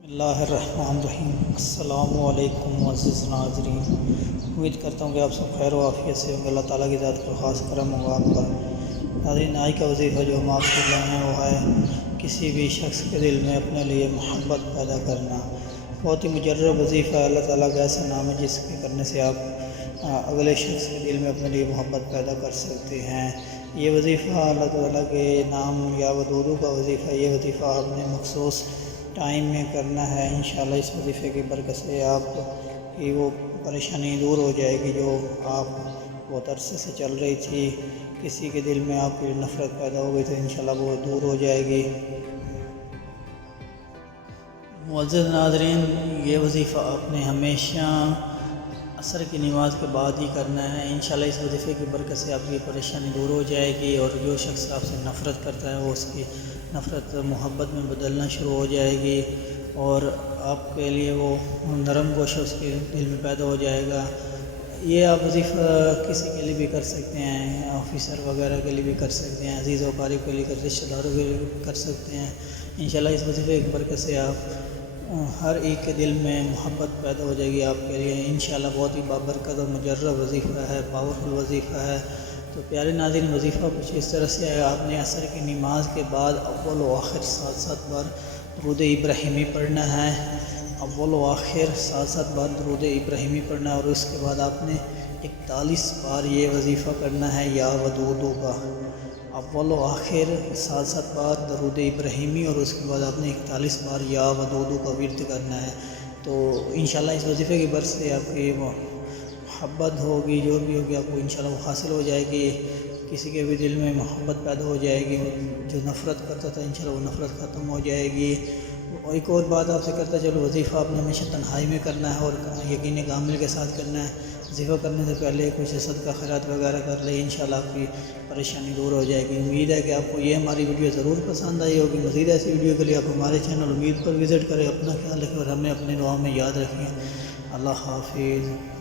اللہ الرحمن الرحیم۔ السلام علیکم معزز ناظرین، امید کرتا ہوں کہ آپ سب خیر و عافیت سے ہوں گے۔ اللہ تعالیٰ کی ذات کا خاص کرم ہوگا آپ پر۔ ناظرین، آج کا وظیفہ جو ہم آپ سے لے ہیں وہ ہے کسی بھی شخص کے دل میں اپنے لیے محبت پیدا کرنا۔ بہت ہی مجرب وظیفہ ہے۔ اللہ تعالیٰ کا ایسا نام ہے جس کے کرنے سے آپ اگلے شخص کے دل میں اپنے لیے محبت پیدا کر سکتے ہیں۔ یہ وظیفہ اللہ تعالیٰ کے نام یا ودودو کا وظیفہ، یہ وظیفہ آپ نے مخصوص ٹائم میں کرنا ہے۔ انشاءاللہ اس وظیفے کی برکت سے آپ کی وہ پریشانی دور ہو جائے گی جو آپ بہت عرصے سے چل رہی تھی۔ کسی کے دل میں آپ کی نفرت پیدا ہو گئی تو انشاءاللہ وہ دور ہو جائے گی۔ معزز ناظرین، یہ وظیفہ آپ نے ہمیشہ عصر کی نماز کے بعد ہی کرنا ہے۔ انشاءاللہ اس وظیفے کی برکت سے آپ کی پریشانی دور ہو جائے گی، اور جو شخص آپ سے نفرت کرتا ہے وہ اس کی نفرت محبت میں بدلنا شروع ہو جائے گی، اور آپ کے لیے وہ نرم گوش اس کے دل میں پیدا ہو جائے گا۔ یہ آپ وظیفہ کسی کے لیے بھی کر سکتے ہیں، آفیسر وغیرہ کے لیے بھی کر سکتے ہیں، عزیز و اقارب کے لیے رشتہ داروں کے لیے بھی کر سکتے ہیں۔ انشاءاللہ اس وظیفے کی برکت سے آپ ہر ایک کے دل میں محبت پیدا ہو جائے گی آپ کے لیے۔ انشاءاللہ بہت ہی بابرکت اور مجرب وظیفہ ہے، پاورفل وظیفہ ہے۔ تو پیارے ناظرین، وظیفہ کچھ اس طرح سے ہے، آپ نے عصر کی نماز کے بعد اول و آخر 7 بار درود ابراہیمی پڑھنا ہے۔ اول و آخر 7 بار درود ابراہیمی پڑھنا ہے، اور اس کے بعد آپ نے 41 بار یہ وظیفہ کرنا ہے یا ودودو کا۔ اول و آخر 7 بار درود ابراہیمی، اور اس کے بعد آپ نے 41 بار یا ودودو کا ورد کرنا ہے۔ تو انشاءاللہ اس وظیفے کی برکت سے آپ کی محبت ہوگی، جو بھی ہوگی آپ کو انشاءاللہ وہ حاصل ہو جائے گی۔ کسی کے بھی دل میں محبت پیدا ہو جائے گی، جو نفرت کرتا تھا انشاءاللہ وہ نفرت ختم ہو جائے گی۔ اور ایک اور بات آپ سے کرتا چلو، وظیفہ آپ نے ہمیشہ تنہائی میں کرنا ہے اور یقین کامل کے ساتھ کرنا ہے۔ وظیفہ کرنے سے پہلے کچھ صدقہ خیرات وغیرہ کر لیں، انشاءاللہ آپ کی پریشانی دور ہو جائے گی۔ امید ہے کہ آپ کو یہ ہماری ویڈیو ضرور پسند آئی ہوگی۔ مزید ایسی ویڈیو کے لیے آپ ہمارے چینل امید پر وزٹ کریں۔ اپنا خیال رکھیں اور ہمیں اپنے دعاؤں میں یاد رکھیں۔ اللہ حافظ۔